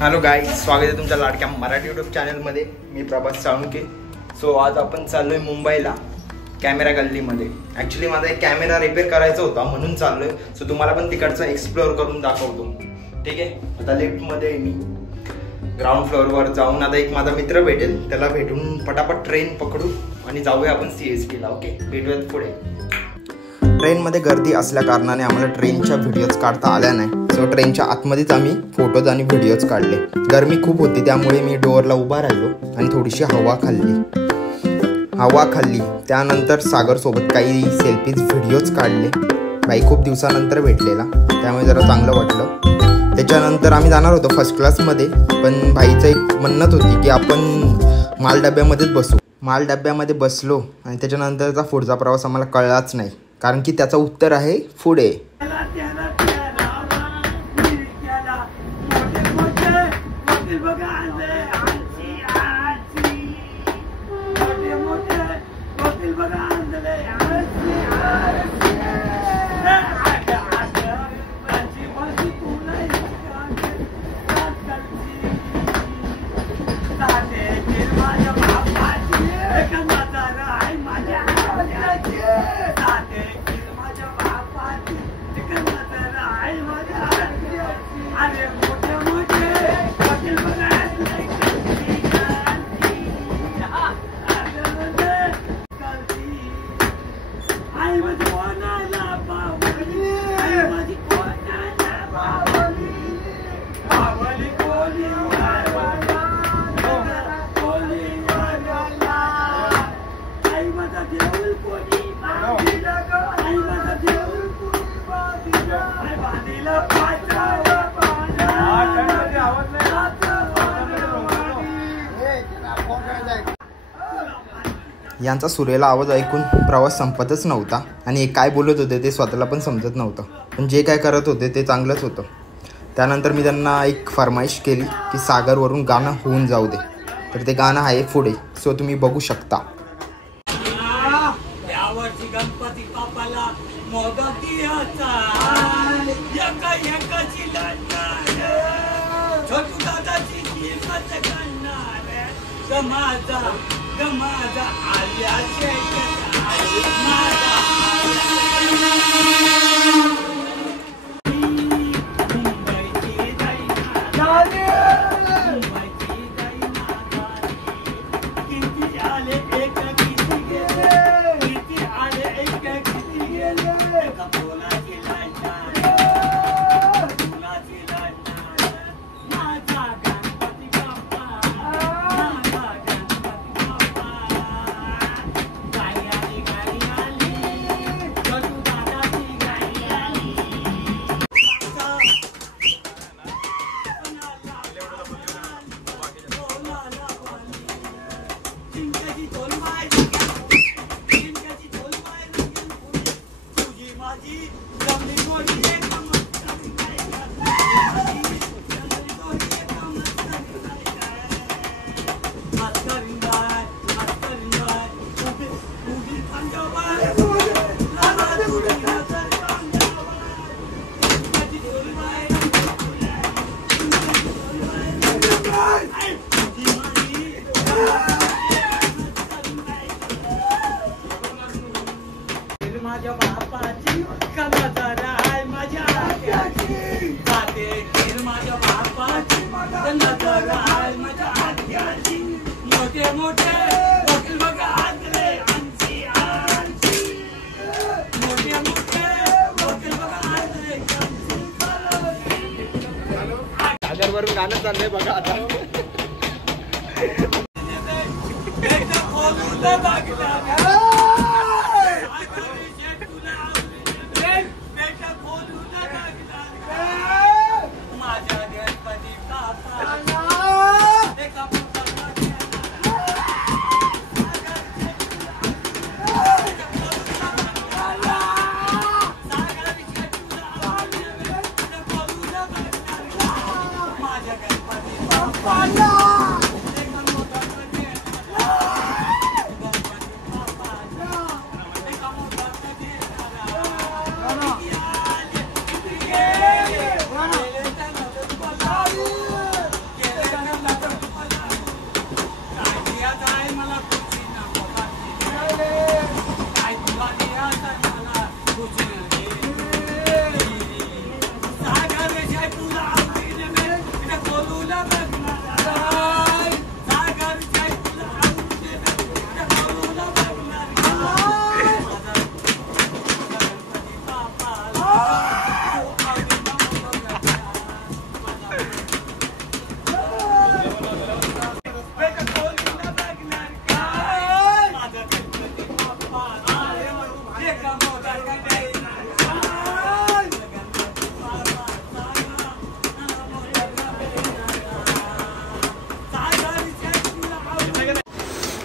Hello guys, स्वागत आहे तुमच्या लाडक्या मराठी यूट्यूब चॅनलमध्ये. मी प्रभास साळुंके. सो आज आपण चाललोय मुंबईला कॅमेरा गल्लीमध्ये. ॲक्च्युली माझा एक कॅमेरा रिपेअर करायचा होता म्हणून चाललोय. सो तुम्हाला पण तिकडचं एक्सप्लोअर करून दाखवतो. ठीक आहे, आता लिफ्टमध्ये मी ग्राउंड फ्लोअरवर जाऊन आता एक माझा मित्र भेटेल, त्याला भेटून पटापट ट्रेन पकडू आणि जाऊया आपण CSTला. ओके, भेटूयात पुढे. ट्रेनमध्ये गर्दी असल्या कारणाने आम्हाला ट्रेनच्या व्हिडिओज काढता आल्या नाही. सो ट्रेनच्या आतमध्येच आम्ही फोटोज आणि व्हिडिओज काढले. गरमी खूप होती त्यामुळे मी डोअरला उभा राहिलो आणि थोडीशी हवा खाल्ली. त्यानंतर सागरसोबत काही सेल्फीज व्हिडिओज काढले. बाई खूप दिवसानंतर भेटलेला, त्यामुळे जरा चांगलं वाटलं. त्याच्यानंतर आम्ही जाणार होतो फर्स्ट क्लासमध्ये, पण भाईचं एक म्हणत होती की आपण मालडब्यामध्येच बसू. मालडब्यामध्ये बसलो आणि त्याच्यानंतरचा पुढचा प्रवास आम्हाला कळलाच नाही, कारण की त्याचं उत्तर आहे पुढे. यांचा सुरेला आवाज ऐकून प्रवास संपतच नव्हता आणि काय बोलत होते ते स्वतःला पण समजत नव्हतं, पण जे काय करत होते ते चांगलंच होतं. त्यानंतर मी त्यांना एक फरमाईश केली की सागरवरून गाणं होऊन जाऊ दे. तर ते गाणं आहे पुढे, सो तुम्ही बघू शकता. माझा आल्याचे सागरवरून गाणं चाललंय बघा आता.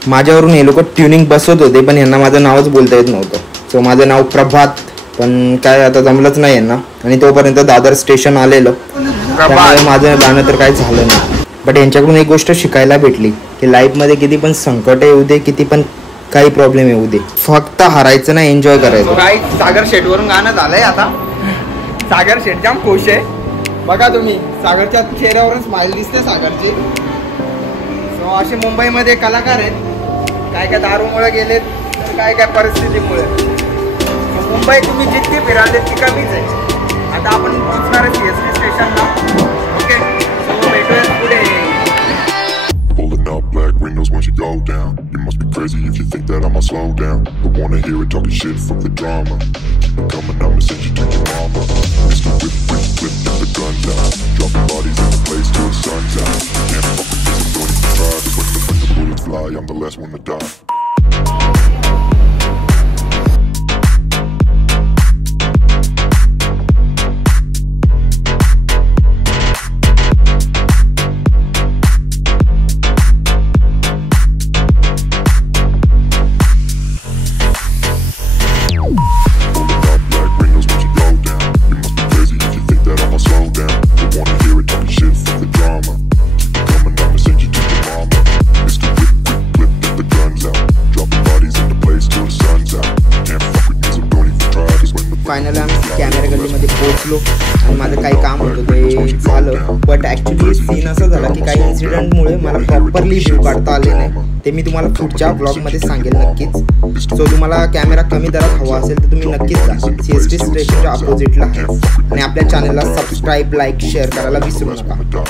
माझ्यावरून हे लोक ट्युनिंग बसवत होते, पण यांना माझं नावच बोलता येत नव्हतं. सो माझं नाव प्रभात, पण काय आता जमलंच नाही यांना. आणि तोपर्यंत दादर स्टेशन आलेलं, त्यामुळे माझं गाणं तर काही झालं नाही. बट यांच्याकडून एक गोष्ट शिकायला भेटली की लाईफमध्ये किती पण संकट येऊ दे, किती पण काही प्रॉब्लेम येऊ दे, फक्त हारायचं नाही, एन्जॉय करायचं. काय सागर शेटवरून गाणं झालंय आता. सागर शेट जाम खुश आहे. बघा तुम्ही सागरच्या चेहऱ्यावरून स्माइल दिसते सागरची. सो असे मुंबईमध्ये कलाकार आहेत, काय काय दारूमुळे गेलेत, तर काय काय परिस्थितीमुळे. मुंबई तुम्ही जितकी फिराल तितकी कमीच आहे. आता आपण पोहोचणार आहे CST स्टेशनला. ओके, सो भेटूया पुढे. Pulling up black windows once you go down. You must be crazy if you think that I'ma slow down. Don't wanna hear it talking shit, fuck the drama. Keep it coming, I'ma send you to your mama. Mr. Whip, whip, whip, get the guns out. Dropping bodies in the place till the sun's out. Can't fuck with this, I'm going to try. Cause when the bullets fly, I'm the last one to die. Finally आम्ही camera गल्लीमध्ये पोहोचलो आणि माझं काही काम होतं ते झालं. बट ॲक्च्युली सीन असं झाला की काही इन्सिडेंटमुळे मला प्रॉपरली व्ह्यू काढता आले नाही. ते मी तुम्हाला पुढच्या ब्लॉगमध्ये सांगेल नक्कीच. सो तुम्हाला कॅमेरा कमी दरात हवा असेल तर तुम्ही नक्कीच जा. CST स्टेशनच्या अपोजिटला आहे. आणि आपल्या चॅनलला सबस्क्राईब, लाईक, शेअर करायला विसरू नका.